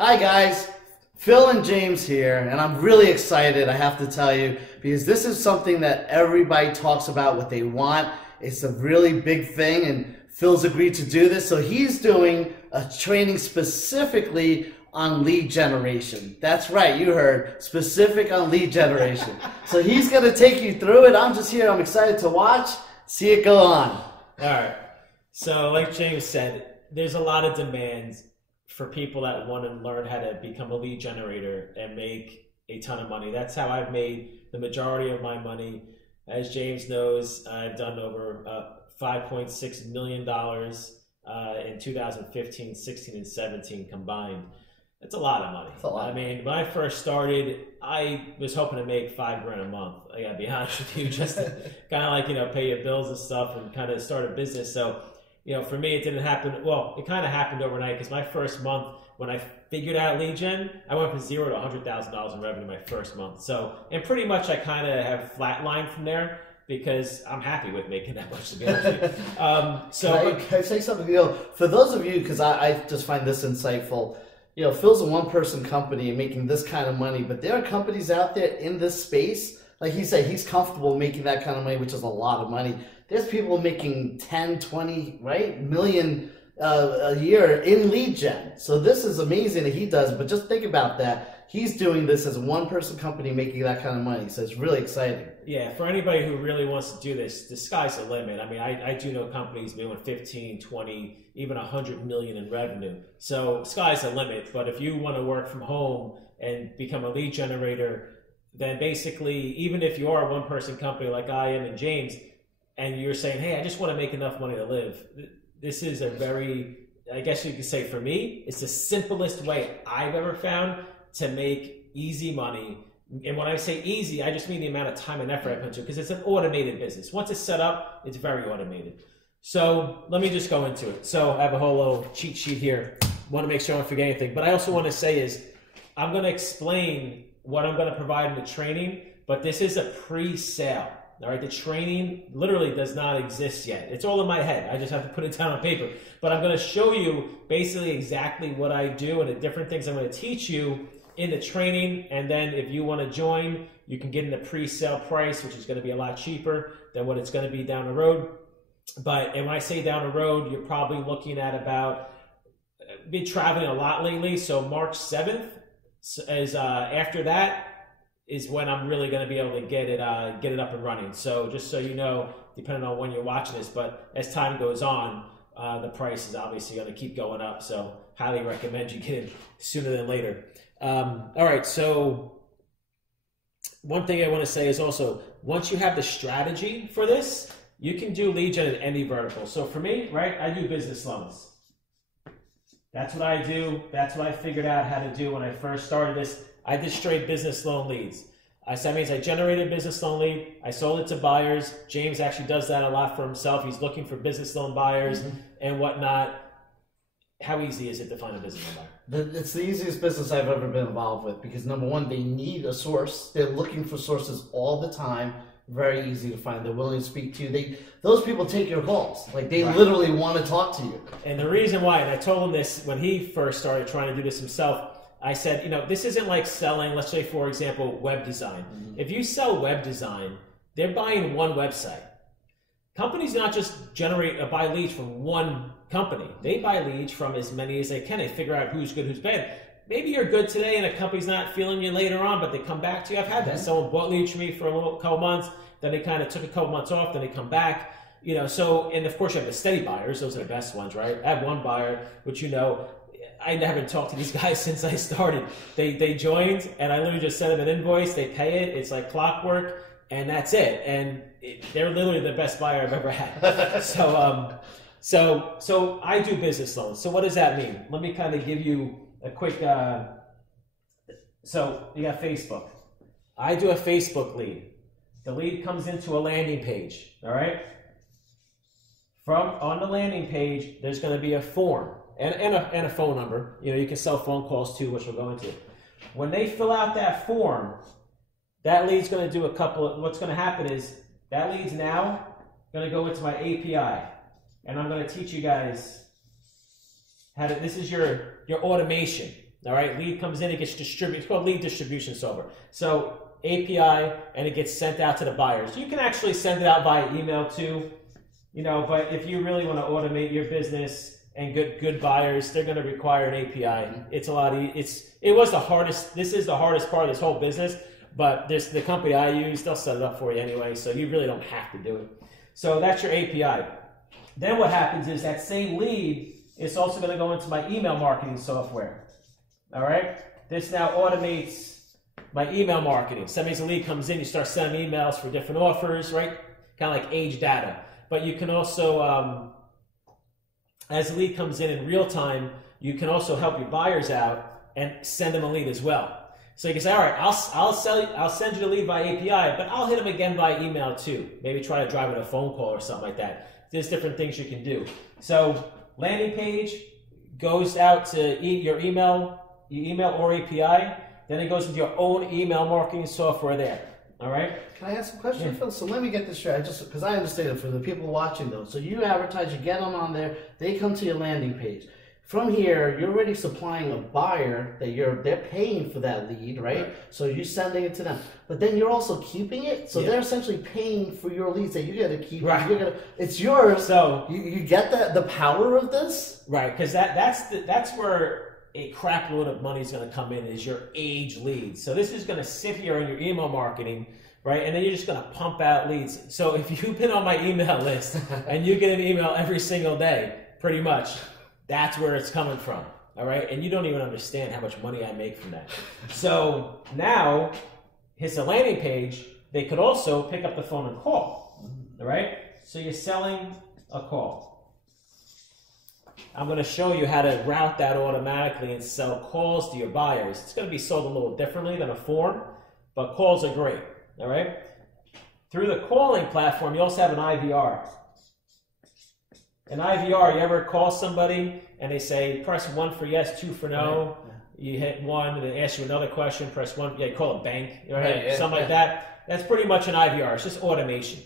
Hi guys, Phil and James here, and I'm really excited, I have to tell you, because this is something that everybody talks about, what they want. It's a really big thing, and Phil's agreed to do this, so he's doing a training specifically on lead generation. That's right, you heard, specific on lead generation. So he's going to take you through it. I'm just here, I'm excited to watch, see it go on. All right, so like James said, there's a lot of demands for people that want to learn how to become a lead generator and make a ton of money. That's how I've made the majority of my money. As James knows, I've done over $5.6 million in 2015, 16, and 17 combined. That's a lot of money. That's a lot. I mean, when I first started, I was hoping to make $5,000 a month. I gotta be honest with you, just to kind of like, pay your bills and stuff and kind of start a business. So, for me, it didn't happen. Well, it kind of happened overnight because my first month, when I figured out lead gen, I went from $0 to $100,000 in revenue my first month. So, and pretty much I kind of have flatlined from there because I'm happy with making that much, to be honest with you. Can I say something? For those of you, because I just find this insightful, Phil's a one-person company and making this kind of money, but there are companies out there in this space, like he said, he's comfortable making that kind of money, which is a lot of money. There's people making 10, 20, million a year in lead gen. So this is amazing that he does, but just think about that. He's doing this as a one-person company making that kind of money, so it's really exciting. Yeah, for anybody who really wants to do this, the sky's the limit. I mean, I do know companies doing 15, 20, even 100 million in revenue. So sky's the limit, but if you want to work from home and become a lead generator, then basically, even if you are a one-person company like I am and James, and you're saying, hey, I just want to make enough money to live, this is a very, I guess you could say for me, it's the simplest way I've ever found to make easy money. And when I say easy, I just mean the amount of time and effort I put into it, because it's an automated business. Once it's set up, it's very automated. So let me just go into it. So I have a whole little cheat sheet here. Want to make sure I don't forget anything. But I also want to say is, I'm going to explain what I'm going to provide in the training, but this is a pre-sale. All right, the training literally does not exist yet. It's all in my head. I just have to put it down on paper. But I'm going to show you basically exactly what I do and the different things I'm going to teach you in the training. And then if you want to join, you can get in the pre-sale price, which is going to be a lot cheaper than what it's going to be down the road. And when I say down the road, you're probably looking at about, been traveling a lot lately. So March 7th is after that, is when I'm really going to be able to get it up and running. So just so you know, depending on when you're watching this, but as time goes on, the price is obviously going to keep going up. So highly recommend you get in sooner than later. All right, so one thing I want to say is also, once you have the strategy for this, you can do lead gen in any vertical. So for me, I do business loans. That's what I do. That's what I figured out how to do when I first started this. I did straight business loan leads. That means I generated a business loan lead. I sold it to buyers. James actually does that a lot for himself. He's looking for business loan buyers and whatnot. How easy is it to find a business loan buyer? It's the easiest business I've ever been involved with because, number one, they need a source. They're looking for sources all the time. Very easy to find. They're willing to speak to you. Those people take your calls. They literally want to talk to you. And the reason why, and I told him this when he first started trying to do this himself, I said, this isn't like selling, let's say, for example, web design. If you sell web design, they're buying one website. Companies not just buy leads from one company. They buy leads from as many as they can. They figure out who's good, who's bad. Maybe you're good today and a company's not feeling you later on, but they come back to you. I've had that. Someone bought leads from me for a couple months, then they kind of took a couple months off, then they come back. And of course you have the steady buyers. Those are the best ones, right? I have one buyer, which I haven't talked to these guys since I started. They joined, and I literally just sent them an invoice. They pay it. It's like clockwork, and that's it. And they're literally the best buyer I've ever had. So I do business loans. So what does that mean? Let me kind of give you a quick. So you got Facebook. I do a Facebook lead. The lead comes into a landing page. All right. On the landing page, there's going to be a form. And a phone number. You can sell phone calls too, which we'll go into. When they fill out that form, that lead's going to do what's going to happen is that lead's now going to go into my API. And I'm going to teach you guys how to, this is your automation. All right, lead comes in, it gets distributed. It's called lead distribution software. So API, and it gets sent out to the buyers. You can actually send it out via email too, but if you really want to automate your business and good buyers, they're going to require an API. It's a lot. It was the hardest. This is the hardest part of this whole business. But the company I use, they'll set it up for you anyway, so you really don't have to do it. So that's your API. Then what happens is that same lead is also going to go into my email marketing software. All right. This now automates my email marketing. Somebody's lead comes in, you start sending emails for different offers, right? Kind of like age data. But you can also, as the lead comes in real time, you can also help your buyers out and send them a lead as well. So you can say, all right, I'll send you the lead by API, but I'll hit them again by email too. Maybe try to drive it a phone call or something like that. There's different things you can do. So landing page goes out to your email or API. Then it goes into your own email marketing software there. All right. Can I ask a question, Phil? So let me get this straight, because I understand it for the people watching though. So you advertise, you get them on there, they come to your landing page. From here, you're already supplying a buyer that they're paying for that lead, right? So you're sending it to them, but then you're also keeping it. So they're essentially paying for your leads that you got to keep. Right. It's yours. So you get the power of this, right? Because that's where a crap load of money is going to come in, is your age leads. So this is going to sit here in your email marketing, right? And then you're just going to pump out leads. So if you've been on my email list and you get an email every single day, pretty much, that's where it's coming from, all right? And you don't even understand how much money I make from that. So now, hits a landing page, they could also pick up the phone and call, all right? So you're selling a call. I'm gonna show you how to route that automatically and sell calls to your buyers. It's gonna be sold a little differently than a form, but calls are great, all right? Through the calling platform, you also have an IVR. An IVR, you ever call somebody and they say, press 1 for yes, 2 for no. You hit 1 and they ask you another question, press 1. Yeah, you call a bank, right? Something like that. That's pretty much an IVR. It's just automation.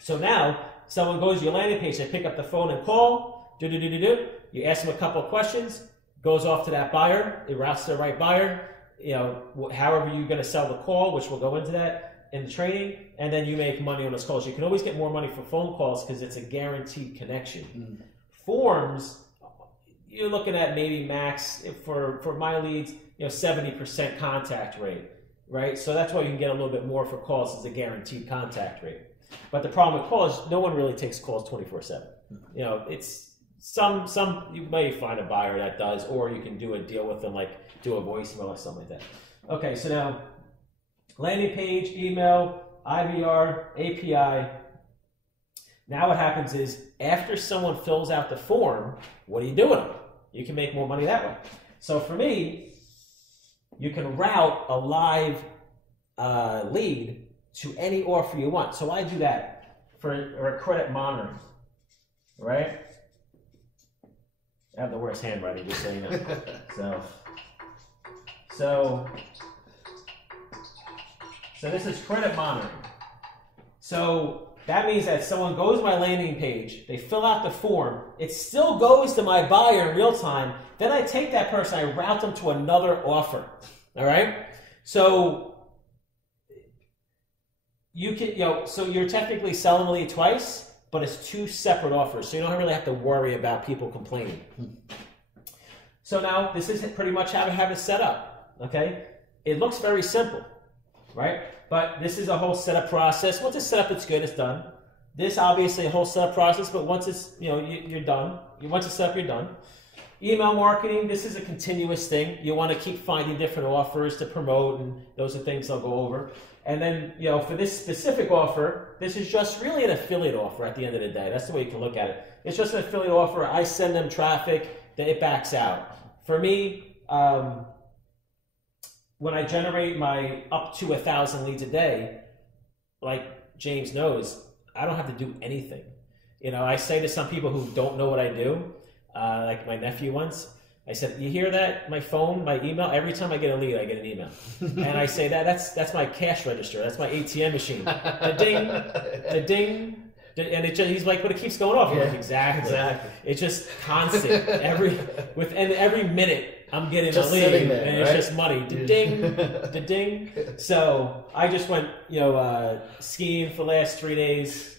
So now, someone goes to your landing page, they pick up the phone and call, you ask them a couple of questions, goes off to that buyer, it routes to the right buyer, however you're going to sell the call, which we'll go into that in the training, and then you make money on those calls. You can always get more money for phone calls because it's a guaranteed connection. Forms, you're looking at maybe max for my leads, 70% contact rate, right? So that's why you can get a little bit more for calls. It's a guaranteed contact rate. But the problem with calls, no one really takes calls 24/7. It's some you may find a buyer that does, or you can do a deal with them, like do a voicemail or something like that. Okay, so now landing page, email, IVR, API. Now what happens is, after someone fills out the form, what do you do with them? You can make more money that way. So for me, you can route a live lead to any offer you want. So I do that for a credit monitoring, right? I have the worst handwriting, just so you know. So this is credit monitoring. So that means that someone goes to my landing page, they fill out the form, it still goes to my buyer in real time, then I take that person, I route them to another offer, all right? So you can, so you're technically selling the lead twice, but it's 2 separate offers, so you don't really have to worry about people complaining. So now this is pretty much how to have it set up, okay? It looks very simple, right? But this is a whole setup process. Once it's set up, it's good, it's done. This obviously a whole setup process, but once it's, you're done. Once it's set up, you're done. Email marketing, this is a continuous thing. You want to keep finding different offers to promote, and those are things I'll go over. And then, for this specific offer, this is just really an affiliate offer at the end of the day. That's the way you can look at it. It's just an affiliate offer. I send them traffic, that it backs out. For me, when I generate my up to 1,000 leads a day, like James knows, I don't have to do anything. I say to some people who don't know what I do, like my nephew once, I said, you hear that? My phone, my email, every time I get a lead, I get an email. And I say that's my cash register. That's my ATM machine. The ding, the ding. And he's like, but it keeps going off. I'm like, exactly. It's just constant. Every minute, I'm getting just a lead, sitting there, and right? it's just money. Da-ding, da-ding. So I just went, skiing for the last 3 days.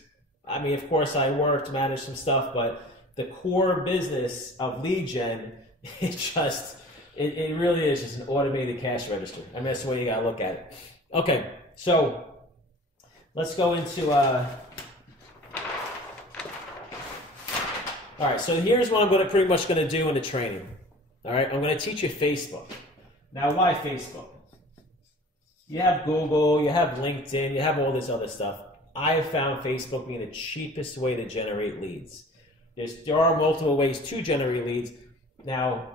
I mean, of course, I worked, managed some stuff, but the core business of lead gen, it really is just an automated cash register. I mean, that's the way you gotta look at it. Okay, so let's go into. All right, so here's what I'm pretty much going to do in the training. All right, I'm going to teach you Facebook. Now, why Facebook? You have Google, you have LinkedIn, you have all this other stuff. I have found Facebook being the cheapest way to generate leads. There are multiple ways to generate leads. Now,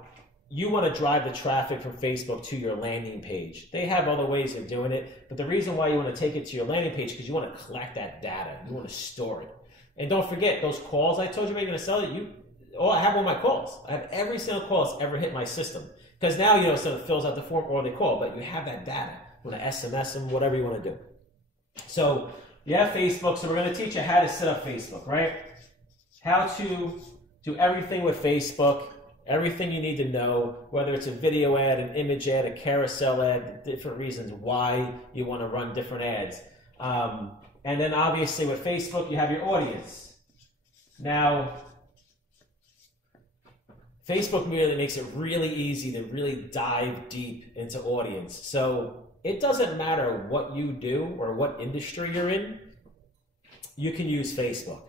you want to drive the traffic from Facebook to your landing page. They have other ways of doing it, but the reason why you want to take it to your landing page is because you want to collect that data. You want to store it. And don't forget, those calls I told you you're going to sell it, I have all my calls. I have every single call that's ever hit my system. Because now, so it fills out the form or they call, but you have that data. You want to SMS them, whatever you want to do. So you have Facebook, so we're going to teach you how to set up Facebook, right? How to do everything with Facebook, everything you need to know, whether it's a video ad, an image ad, a carousel ad, different reasons why you want to run different ads. And then obviously with Facebook, you have your audience. Now, Facebook really makes it really easy to really dive deep into audience. So it doesn't matter what you do or what industry you're in, you can use Facebook.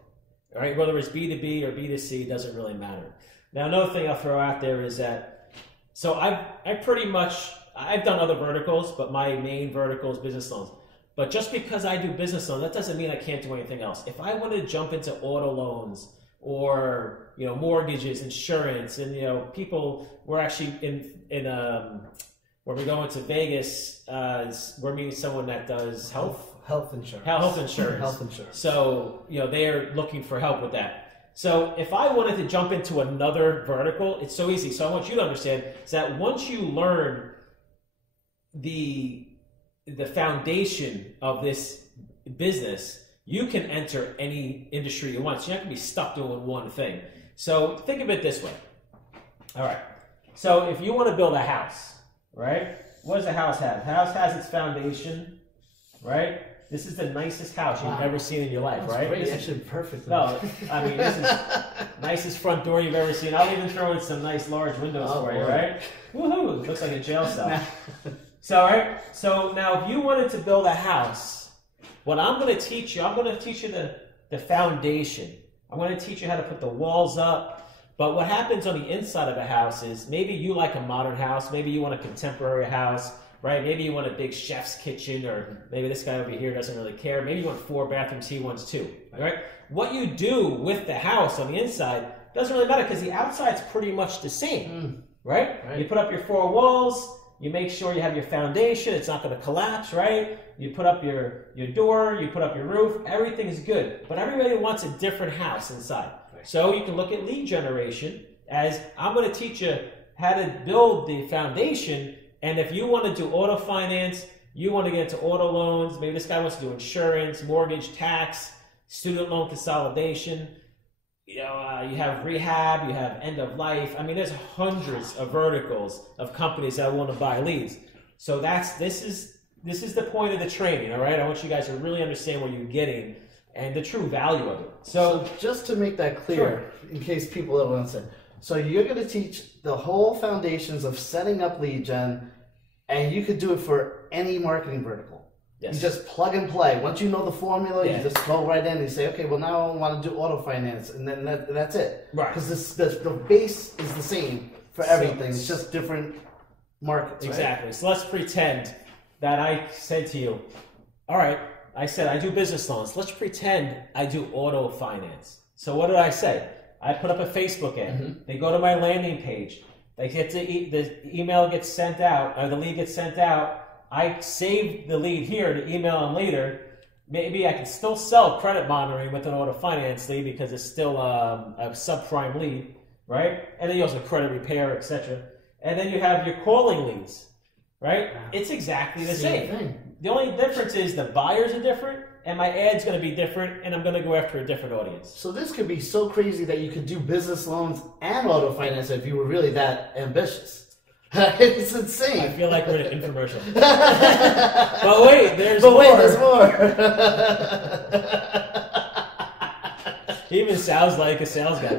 All right, whether it's B2B or B2C, it doesn't really matter. Now, another thing I'll throw out there is that, so I've done other verticals, but my main vertical is business loans. But just because I do business loans, that doesn't mean I can't do anything else. If I wanted to jump into auto loans or mortgages, insurance, and people, we're actually in when we go into Vegas, we're meeting someone that does health insurance. Health insurance. Health insurance. So they are looking for help with that. So if I wanted to jump into another vertical, it's so easy. So I want you to understand is that once you learn the foundation of this business, you can enter any industry you want. So you're not going to be stuck doing one thing. So think of it this way. All right. So if you want to build a house, right? What does a house have? A house has its foundation, right? This is the nicest house you've ever seen in your life, That's right? Great. This Actually, perfect. No, I mean, this is nicest front door you've ever seen. I'll even throw in some nice large windows for you, right? Woohoo! It looks like a jail cell. So, all right. So now, if you wanted to build a house, what I'm going to teach you, the foundation. I'm going to teach you how to put the walls up. But what happens on the inside of a house is maybe you like a modern house, maybe you want a contemporary house, right? Maybe you want a big chef's kitchen, or maybe this guy over here doesn't really care. Maybe you want 4 bathrooms, he wants 2, all right? What you do with the house on the inside doesn't really matter because the outside's pretty much the same, right? You put up your 4 walls, you make sure you have your foundation, it's not going to collapse, right? You put up your door, you put up your roof, everything is good. But everybody wants a different house inside. So you can look at lead generation as I'm going to teach you how to build the foundation. And if you want to do auto finance, you want to get into auto loans, maybe this guy wants to do insurance, mortgage, tax, student loan consolidation, you have rehab, you have end of life. I mean, there's hundreds of verticals of companies that want to buy leads. So this is the point of the training, all right? I want you guys to really understand what you're getting and the true value of it. So just to make that clear, in case people don't understand, so you're going to teach the whole foundations of setting up lead gen, and you could do it for any marketing vertical. Yes. You just plug and play. Once you know the formula, you just go right in and you say, okay, well now I want to do auto finance, and then that's it. Right. Because the base is the same for everything. It's just different markets. Exactly. Right? So let's pretend that I said to you, all right, I said I do business loans. Let's pretend I do auto finance. So what did I say? I put up a Facebook ad. They go to my landing page. They get the email gets sent out, or the lead gets sent out. I save the lead here to email them later. Maybe I can still sell credit monitoring with an auto finance lead because it's still a subprime lead, right? And then you also credit repair, etc. And then you have your calling leads, right? It's exactly the same thing. The only difference is the buyers are different, and my ad's going to be different, and I'm going to go after a different audience. So this could be so crazy that you could do business loans and auto finance if you were really that ambitious. It's I insane. feel like we're in an infomercial. But wait, there's But more. wait, there's more. He even sounds like a sales guy.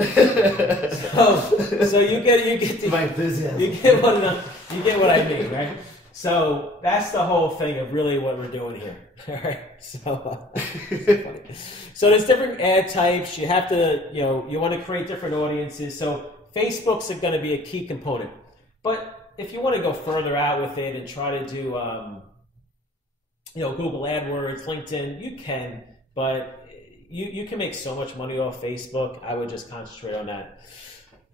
So you get to, My enthusiasm. you get what I mean, right? So that's the whole thing of really what we're doing here. All right. So there's different ad types. You have to, you want to create different audiences. So Facebook's going to be a key component. But if you want to go further out with it and try to do, Google AdWords, LinkedIn, you can, but you can make so much money off Facebook. I would just concentrate on that.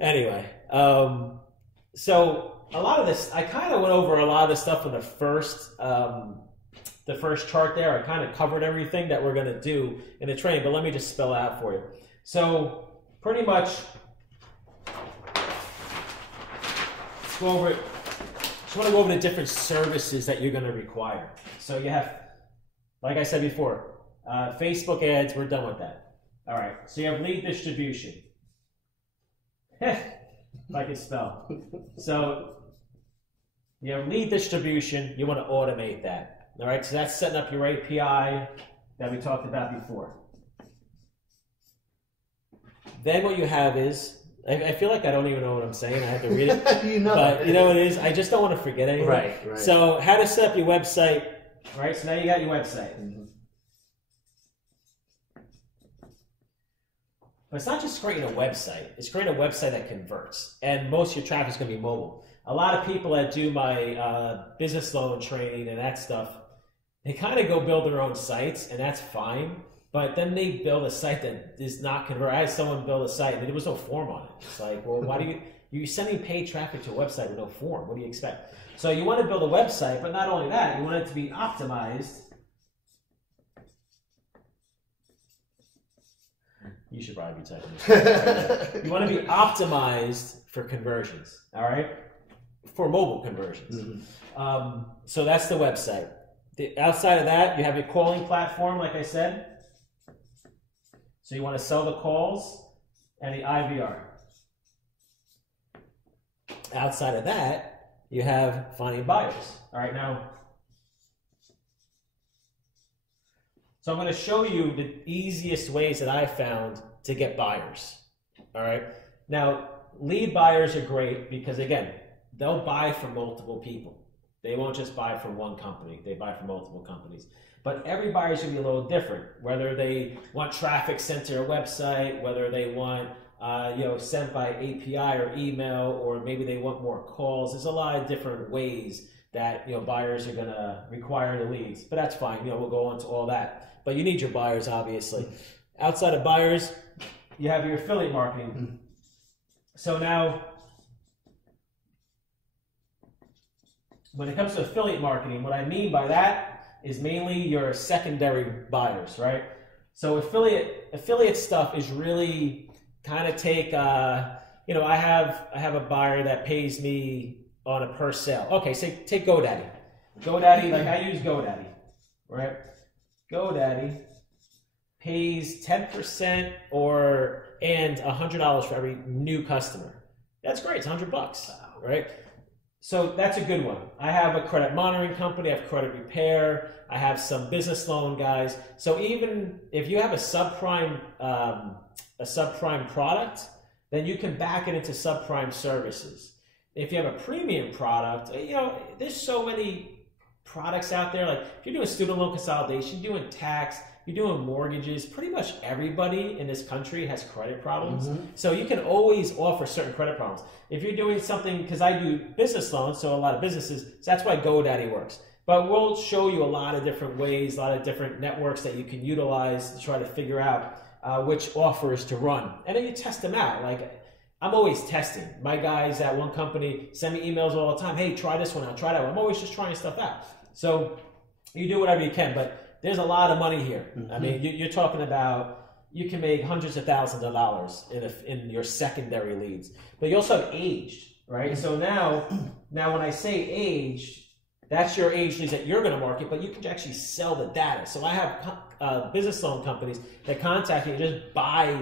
Anyway, so a lot of this, I kind of went over a lot of the stuff in the first chart there. I kind of covered everything that we're going to do in the training, but let me just spell it out for you. So pretty much, let's go over it. Just want to go over the different services that you're going to require. So you have, like I said before, Facebook ads, we're done with that. All right, so you have lead distribution. If I can spell. So you have lead distribution, you want to automate that. All right, so that's setting up your API that we talked about before. Then what you have is, I feel like I don't even know what I'm saying. I have to read it. But you know what it is? I just don't want to forget anything. Right. So how to set up your website. All right, so now you got your website. Mm-hmm. But it's not just creating a website. It's creating a website that converts. And most of your traffic is going to be mobile. A lot of people that do my business loan training and that stuff, they kind of go build their own sites, and that's fine. But then they build a site that is not convert. I had someone build a site, and there was no form on it. It's like, well, why do you're sending paid traffic to a website with no form? What do you expect? So you want to build a website, but not only that, you want it to be optimized. You should probably be typing this. You want to be optimized for conversions, all right? For mobile conversions. Mm-hmm. So that's the website. Outside of that, you have your calling platform, like I said. So you want to sell the calls and the IVR. Outside of that, you have finding buyers. All right, now. So I'm going to show you the easiest ways that I found to get buyers. All right. Now, lead buyers are great because, again, they'll buy from multiple people. They won't just buy from one company. They buy from multiple companies. But every buyer is going to be a little different. Whether they want traffic sent to their website, whether they want sent by API or email, or maybe they want more calls. There's a lot of different ways that buyers are going to require the leads. But that's fine. We'll go on to all that. But you need your buyers, obviously. Outside of buyers, you have your affiliate marketing. Mm-hmm. So now, when it comes to affiliate marketing, what I mean by that is mainly your secondary buyers, right? So affiliate stuff is really kind of take, I have a buyer that pays me on a per sale. Okay, so take GoDaddy. GoDaddy, like I use GoDaddy, right? GoDaddy pays 10% and $100 for every new customer. That's great. It's $100, right? So that's a good one. I have a credit monitoring company. I have credit repair. I have some business loan guys. So even if you have a subprime product, then you can back it into subprime services. If you have a premium product, there's so many products out there. Like if you're doing student loan consolidation, you're doing tax, you're doing mortgages, pretty much everybody in this country has credit problems. Mm-hmm. So you can always offer certain credit problems. If you're doing something, because I do business loans, so a lot of businesses, so that's why GoDaddy works. But we'll show you a lot of different ways, a lot of different networks that you can utilize to try to figure out which offers to run. And then you test them out. Like I'm always testing. My guys at one company send me emails all the time. Hey, try this one out, try that one. I'm always just trying stuff out. So you do whatever you can, but there's a lot of money here. Mm-hmm. I mean, you're talking about, you can make hundreds of thousands of dollars in your secondary leads. But you also have aged, right? So now when I say aged, that's your aged leads that you're going to market, but you can actually sell the data. So I have business loan companies that contact you and just buy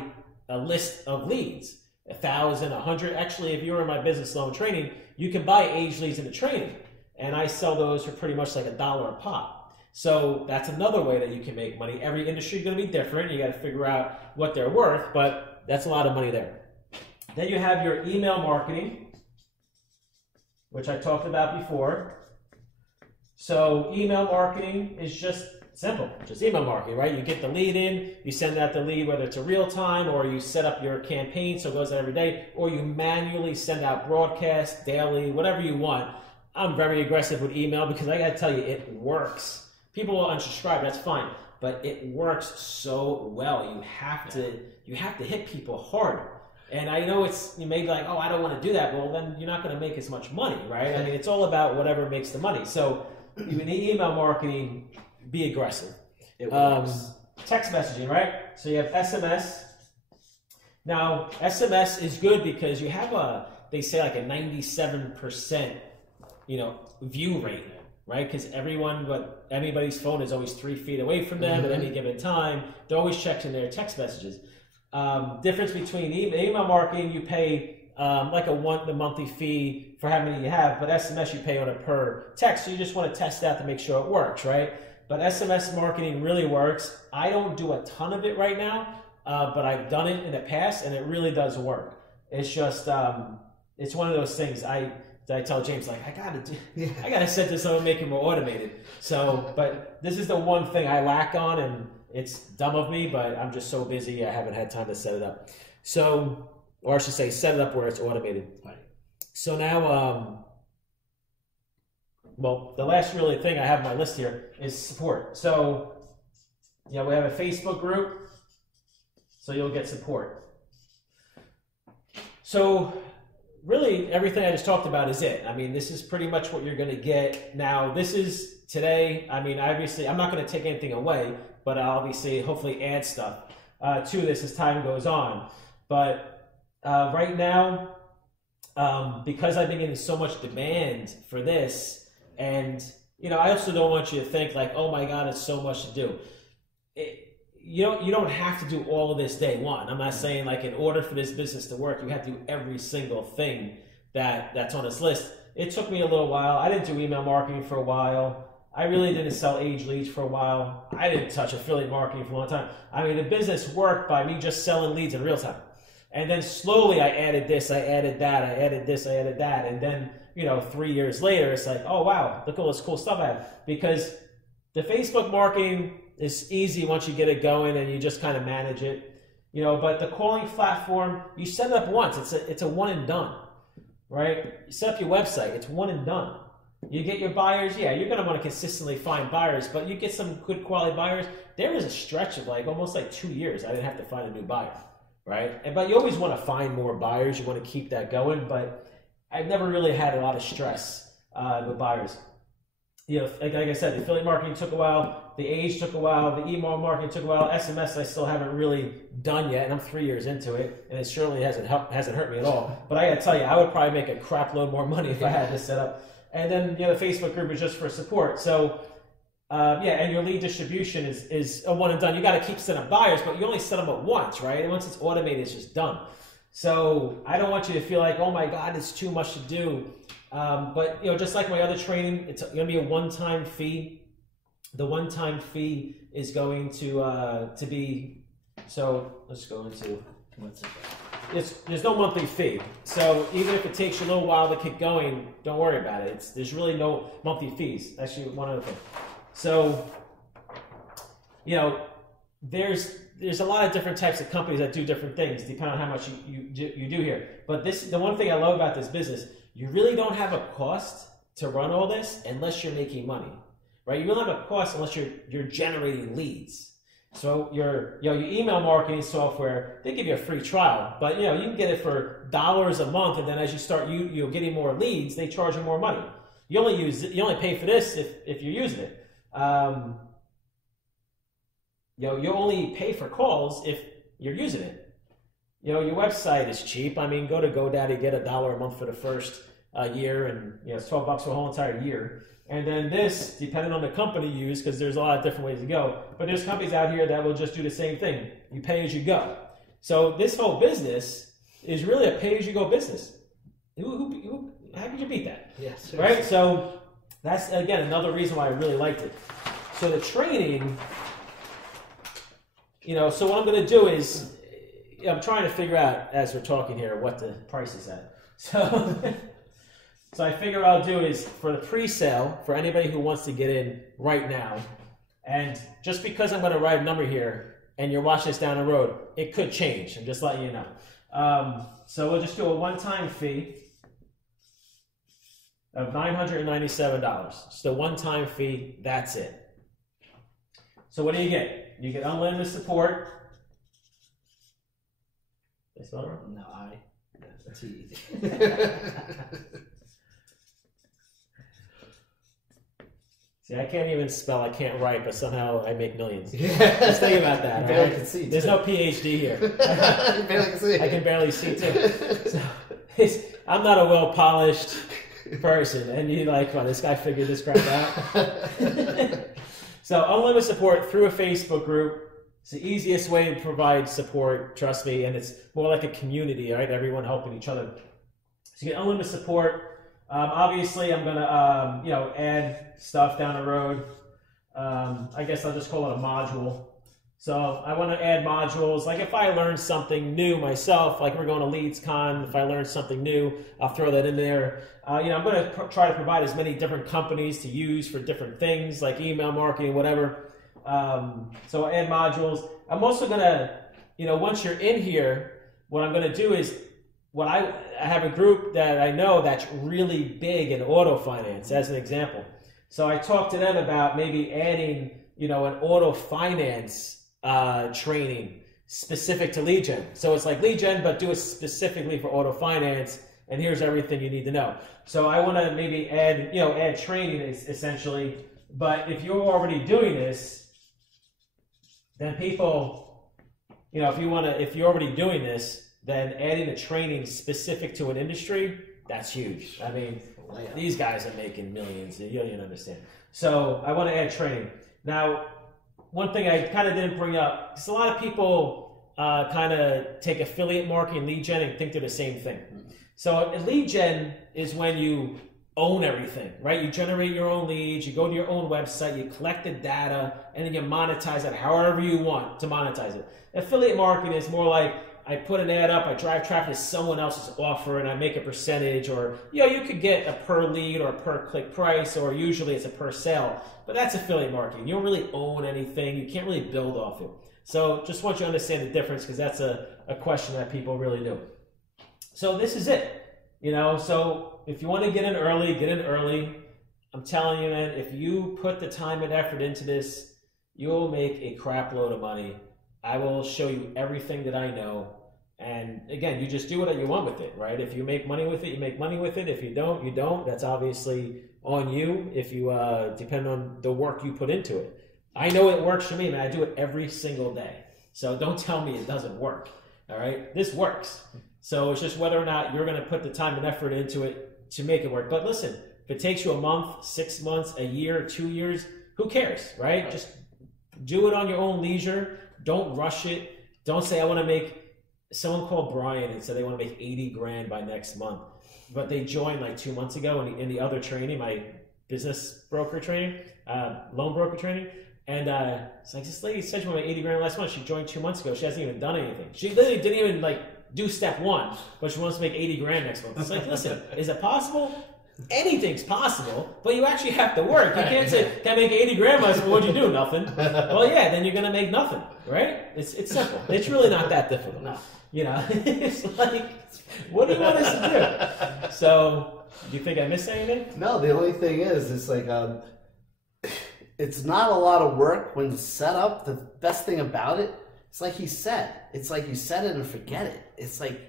a list of leads, 1,000, 100. Actually, if you were in my business loan training, You can buy age leads in the training, and I sell those for pretty much like $1 a pop. So that's another way that you can make money. Every industry is going to be different. You got to figure out what they're worth, but that's a lot of money there. Then you have your email marketing, which I talked about before. So email marketing is just simple, just email marketing, right? You get the lead in, you send out the lead, whether it's a real time or you set up your campaign so it goes out every day, or you manually send out broadcasts daily, whatever you want. I'm very aggressive with email because I gotta tell you, it works. People will unsubscribe, that's fine, but it works so well. You have to hit people hard. And I know you may be like, oh, I don't want to do that. Well, then you're not going to make as much money, right? I mean, it's all about whatever makes the money. So you need email marketing, be aggressive. It works. Text messaging, right? So you have SMS. Now, SMS is good because you have they say like a 97%, view rate, right? Because everybody's phone is always 3 feet away from them at any given time. They're always checking their text messages. Difference between email marketing, you pay like the monthly fee for how many you have, but SMS you pay on a per text. So you just want to test out to make sure it works, right? But SMS marketing really works. I don't do a ton of it right now, but I've done it in the past, and it really does work. It's just it's one of those things. I tell James, like, I gotta set this up and make it more automated. So, but this is the one thing I lack on, and it's dumb of me, but I'm just so busy, I haven't had time to set it up. So, or I should say, set it up where it's automated. Right. So now, well, the last really thing I have on my list here is support. So, we have a Facebook group, so you'll get support. So, really, everything I just talked about is it. I mean, this is pretty much what you're going to get. Now, this is today. I mean, obviously, I'm not going to take anything away, but I'll obviously hopefully add stuff to this as time goes on. But right now, because I've been getting so much demand for this, and I also don't want you to think like, oh my God, it's so much to do. You don't have to do all of this day one. I'm not saying like in order for this business to work, you have to do every single thing that's on this list. It took me a little while. I didn't do email marketing for a while. I really didn't sell age leads for a while. I didn't touch affiliate marketing for a long time. I mean, the business worked by me just selling leads in real time. And then slowly I added this, I added that, I added this, I added that. And then, 3 years later, it's like, oh, wow, look at all this cool stuff I have. Because the Facebook marketing is easy once you get it going and you just kind of manage it. But the calling platform, you set it up once. It's a one and done, right? You set up your website. It's one and done. You get your buyers, yeah, you're going to want to consistently find buyers, but you get some good quality buyers. There was a stretch of almost 2 years I didn't have to find a new buyer, right? But you always want to find more buyers. You want to keep that going, but I've never really had a lot of stress with buyers. Like I said, the affiliate marketing took a while, the age took a while, the email marketing took a while, SMS I still haven't really done yet, and I'm 3 years into it, and it certainly hasn't hurt me at all. But I got to tell you, I would probably make a crap load more money if I had this set up. And then the Facebook group is just for support. So and your lead distribution is a one and done. You got to keep setting up buyers, but you only set them up once, right? And once it's automated, it's just done. So I don't want you to feel like, oh my God, it's too much to do. But just like my other training, it's going to be a one-time fee. The one-time fee is going to be. So let's go into what's it. There's no monthly fee. So even if it takes you a little while to get going, don't worry about it. There's really no monthly fees. Actually, one other thing. So, there's a lot of different types of companies that do different things depending on how much you do here. But the one thing I love about this business, you really don't have a cost to run all this unless you're making money, right? You don't have a cost unless you're generating leads. So your email marketing software, they give you a free trial, but you can get it for $1 a month, and then as you start getting more leads, they charge you more money. You only pay for this if you're using it. You only pay for calls if you're using it. Your website is cheap. I mean, go to GoDaddy, get $1 a month for the first year, and it's $12 for the whole entire year. And then this, depending on the company you use, because there's a lot of different ways to go, but there's companies out here that will just do the same thing. You pay as you go. So this whole business is really a pay as you go business. how could you beat that? Yes. Right? So that's, again, another reason why I really liked it. So the training, so what I'm going to do is, I'm trying to figure out, as we're talking here, what the price is at. So, so I figure what I'll do is, for the pre-sale, for anybody who wants to get in right now, and just because I'm going to write a number here, and you're watching this down the road, it could change. I'm just letting you know. So we'll just do a one-time fee of $997. Just a one-time fee, that's it. So what do you get? You get unlimited support. Did I spell it wrong? No, T. See, I can't even spell, I can't write, but somehow I make millions. Yeah. Just think about that. You barely right? can see, There's too. no PhD here. You barely can see. I can barely see, too. So, I'm not a well-polished person, and you're like, well, this guy figured this crap out. So, unlimited support through a Facebook group. It's the easiest way to provide support, trust me, and it's more like a community, right? Everyone helping each other. So, you get unlimited support. Obviously, I'm gonna, add stuff down the road. I guess I'll just call it a module. So I want to add modules. Like if I learn something new myself, like we're going to LeadsCon, if I learn something new, I'll throw that in there. I'm going to try to provide as many different companies to use for different things, like email marketing, whatever. So I add modules. I'm also going to, once you're in here, what I'm going to do is, I have a group that I know that's really big in auto finance, as an example. So I talked to them about maybe adding, an auto finance training specific to lead gen. So it's like lead gen, but do it specifically for auto finance. And here's everything you need to know. So I want to maybe add training essentially. But if you're already doing this, then people, if you're already doing this, then adding a training specific to an industry, that's huge. I mean, these guys are making millions. You don't even understand. So I want to add training. Now, one thing I kind of didn't bring up, because a lot of people kind of take affiliate marketing, lead gen, and think they're the same thing. So lead gen is when you own everything, right? You generate your own leads, you go to your own website, you collect the data, and then you monetize it however you want to monetize it. Affiliate marketing is more like, I put an ad up, I drive traffic to someone else's offer, and I make a percentage, or you could get a per lead or a per click price, or usually it's a per sale. But that's affiliate marketing. You don't really own anything. You can't really build off it. So just want you to understand the difference, because that's a question that people really do. So this is it. So if you want to get in early, get in early. I'm telling you, man, if you put the time and effort into this, you'll make a crap load of money. I will show you everything that I know. And again, you just do what you want with it, right? If you make money with it, you make money with it. If you don't, you don't. That's obviously on you, if you depend on the work you put into it. I know it works for me, man. I do it every single day. So don't tell me it doesn't work, all right? This works. So it's just whether or not you're going to put the time and effort into it to make it work. But listen, if it takes you a month, 6 months, a year, 2 years, who cares, right? Just do it on your own leisure. Don't rush it. Don't say, I want to make, someone called Brian and said they want to make 80 grand by next month. But they joined like 2 months ago in the other training, my business broker training, loan broker training. And it's like, this lady said she wanted to make 80 grand last month. She joined 2 months ago. She hasn't even done anything. She literally didn't even do step one, but she wants to make 80 grand next month. It's like, listen, is it possible? Anything's possible, but you actually have to work. You can't say, can I make 80 grand last month? What'd you do? Nothing. Well, yeah, then you're going to make nothing, right? It's simple. It's really not that difficult. No. It's like, what do you want us to do? So, do you think I missed anything? No, the only thing is, it's like, it's not a lot of work when set up. The best thing about it, it's like he said. It's like you set it and forget it. It's like,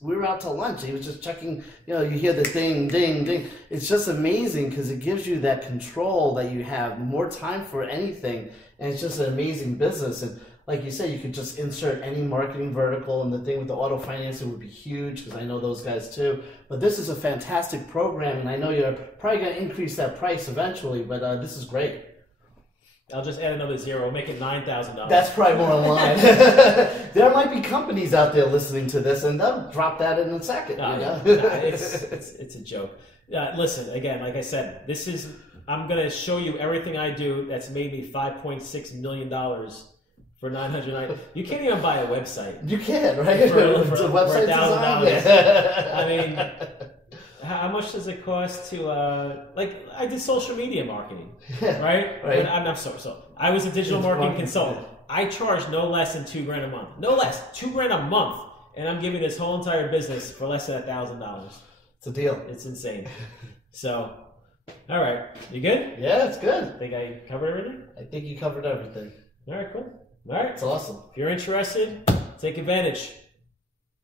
we were out to lunch. He was just checking, you hear the ding, ding, ding. It's just amazing because it gives you that control that you have, more time for anything. And it's just an amazing business. And like you said, you could just insert any marketing vertical, and the thing with the auto financing would be huge because I know those guys too. But this is a fantastic program, and I know you're probably going to increase that price eventually, but this is great. I'll just add another zero. We'll make it $9,000. That's probably more in line. There might be companies out there listening to this, and they'll drop that in a second. It's a joke. Listen, again, like I said, I'm going to show you everything I do that's made me $5.6 million for $990. You can't even buy a website. You can, right? For $1,000. Yeah. I mean, how much does it cost to, I did social media marketing, right? Right. I'm sorry. So I was a digital marketing consultant. I charge no less than $2,000 a month. No less, $2,000 a month. And I'm giving this whole entire business for less than $1,000. It's a deal. It's insane. So, all right. You good? Yeah, it's good. Think I covered everything? I think you covered everything. All right, cool. All right. It's awesome. If you're interested, take advantage.